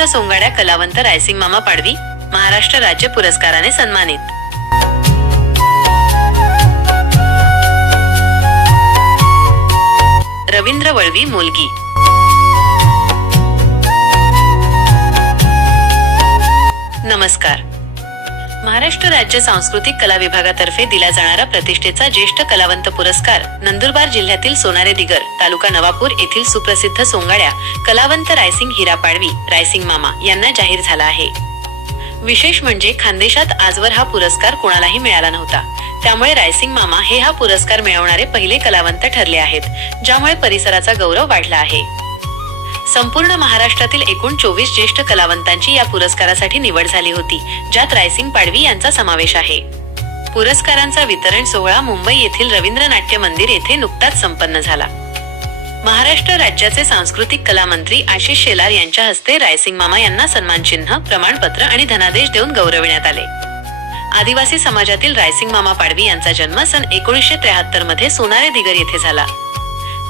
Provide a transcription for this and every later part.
सुप्रतिष्ठ सोंगाड्या कलावंत रायसिंग मामा पाडवी महाराष्ट्र राज्य पुरस्काराने सन्मानित। रवींद्र वळवी मुलगी। नमस्कार। महाराष्ट्र राज्य सांस्कृतिक कला विभागातर्फे दिला जाणारा प्रतिष्ठेचा ज्येष्ठ कलावंत पुरस्कार नंदुरबार जिल्ह्यातील सोनारे दिगर तालुका नवापूर येथील सुप्रसिद्ध सोंगाड्या कलावंत रायसिंग हिरा पाडवी रायसिंग मामा यांना जाहीर झाला आहे। विशेष म्हणजे खानदेशात आजवर हा पुरस्कार कोणालाही मिळाला नव्हता, त्यामुळे रायसिंग मामा हे हा पुरस्कार मिळवणारे पहिले कलावंत ठरले आहेत, ज्यामुळे परिसराचा गौरव वाढला आहे। संपूर्ण महाराष्ट्रातील एकूण 24 ज्येष्ठ कलावंतांची या पुरस्कारासाठी निवड झाली होती, ज्यात रायसिंग पाडवी यांचा समावेश आहे। पुरस्कारांचा वितरण सोहळा मुंबई येथील रवींद्र नाट्य मंदिर येथे नुकताच संपन्न झाला। महाराष्ट्र राज्याचे सांस्कृतिक कला मंत्री आशिष शेलार यांच्या हस्ते रायसिंग मामा यांना सन्मानचिन्ह, प्रमाणपत्र आणि धनादेश देऊन गौरविण्यात आले। आदिवासी समाजातील रायसिंग मामा पाडवी यांचा जन्म सन 1973 मध्ये सोनारे दिगर येथे झाला।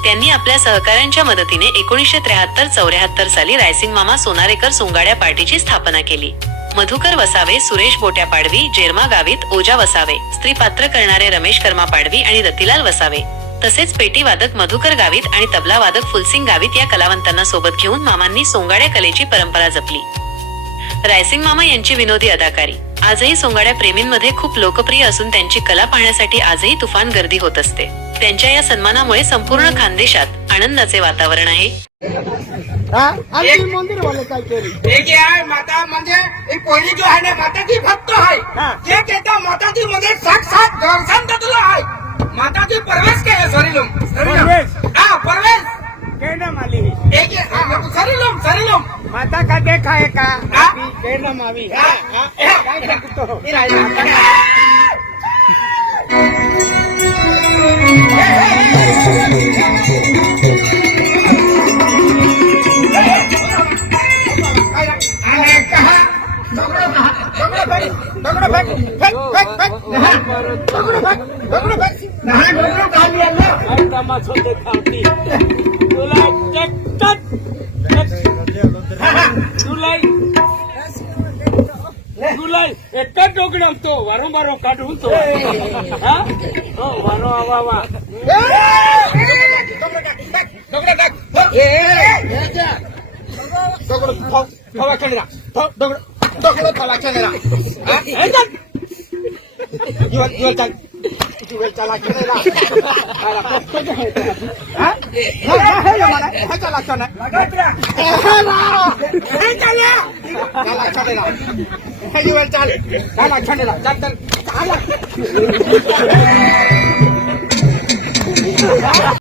त्यांनी आपल्या सहकाऱ्यांच्या मदतीने 1973-74 साली रायसिंग मामा सोनारेकर सोंगाड्या पार्टीची स्थापना केली। मधुकर वसावे, सुरेश बोट्या पाडवी, जेरमा गावित, ओजा वसावे, स्त्री पात्र करणारे रमेश कर्मा पाडवी आणि रतिलाल वसावे, तसेच पेटी वादक मधुकर गावित आणि तबला वादक फुलसिंग गावित या कलावंतांना सोबत घेऊन मामांनी सोंगाड्या कलेची परंपरा जपली। रायसिंग मामा यांची विनोदी अदाकारी आजही सोंगाड्या प्रेमींमध्ये खूप लोकप्रिय असून त्यांची कला पाहण्यासाठी आजही तुफान गर्दी होत असते। त्यांच्या या सन्मानामुळे संपूर्ण खानदेशात आनंदाचे वातावरण आहे। माता म्हणजे एक पहिली जो आहे ना माताजी भक्त आहे, ते कहता माताजी मध्ये साक्षात दर्शन तुला आहे। माताजी प्रवेश केले सरीलम प्रवेश कहना माली एक सरीलम माता का देखा है का कहना मावी तुला एका डोकड्यात तो वारंवार काढून तो वारो वा चल